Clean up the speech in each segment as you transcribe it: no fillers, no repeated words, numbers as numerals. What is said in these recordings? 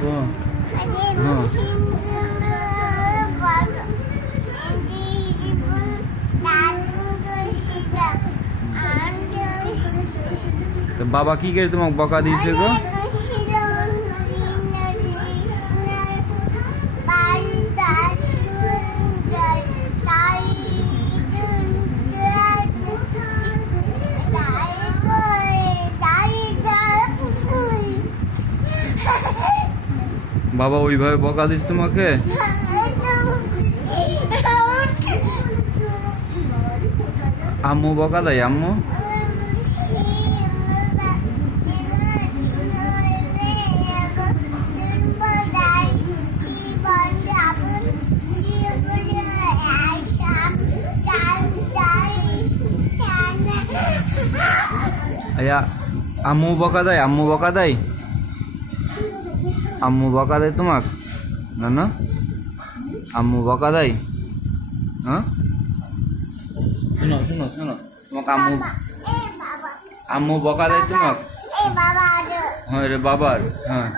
তো বাবা কি করে তোমাকে বকা দিয়েছে গো? বাবা ওইভাবে বকা দিস তোমাকে? আম্মু বকা দেয়? আম্মু আয়া আম্মু বকা দেয়? আম্মু বকা দেয়? আম্মু বকা দেয় তোমাক? না না, আম্মু বকা দেয়? হ্যাঁ শোনো শোনো শোনো, তোমাকে আম্মু আম্মু বকা দেয় তোমাক? হ্যাঁ রে বাবার। হ্যাঁ,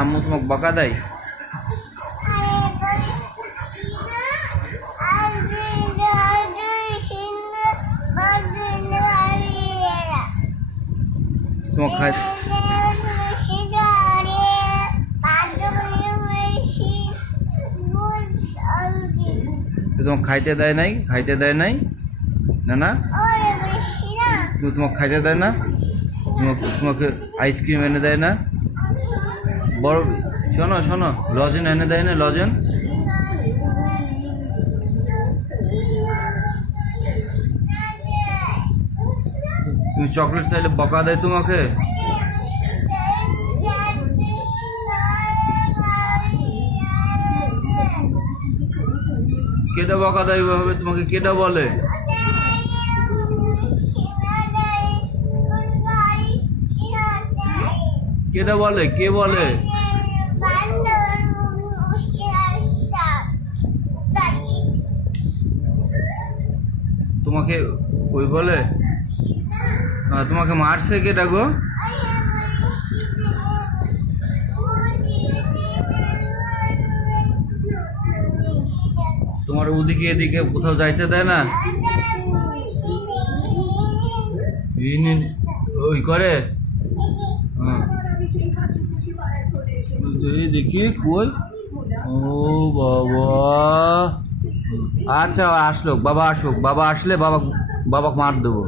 আম্মু তোমাকে বকা দেয়? তোমাকে তোমাকে খাইতে দেয় নাই? খাইতে দেয় নাই? না না, তোমাকে খাইতে দেয় না? তোমাকে আইসক্রিম এনে দেয় না? বড় শোনো শোনো, লজেন এনে দেয় না? লজেন তুমি চকলেট চাইলে বকা দেয় তোমাকে? কেটা বকা দেয় ওইভাবে তোমাকে? কেটা বলে? কেটা বলে? কে বলে? তোমাকে ওই বলে? তোমাকে মারছে কেটা গো? তোমার ওদিকে এদিকে কোথাও যাইতে দেয় না? ওই করে? হ্যাঁ, দেখি কই। ও বাবা, আচ্ছা আসলো বাবা, আসুক বাবা, আসলে বাবাকে মার দেবো,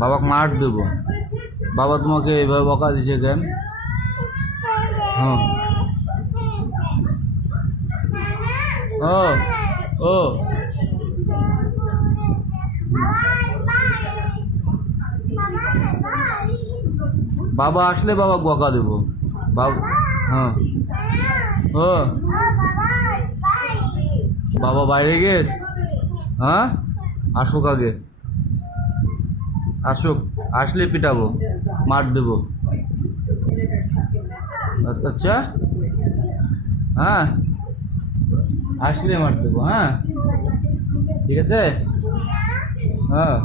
বাবাকে মার দেবো। বাবা তোমাকে এইভাবে বকা দিছে কেন? হ্যাঁ, ও ও বাবা আসলে বাবাকে বকা দেবো। বাবা হ্যাঁ, ও বাবা বাইরে গেছে? হ্যাঁ, আসুক আগে, আসুক, আসলে পিটাবো, মার দেবো। আচ্ছা হ্যাঁ, আসলে মার দেবো। হ্যাঁ ঠিক আছে। হ্যাঁ।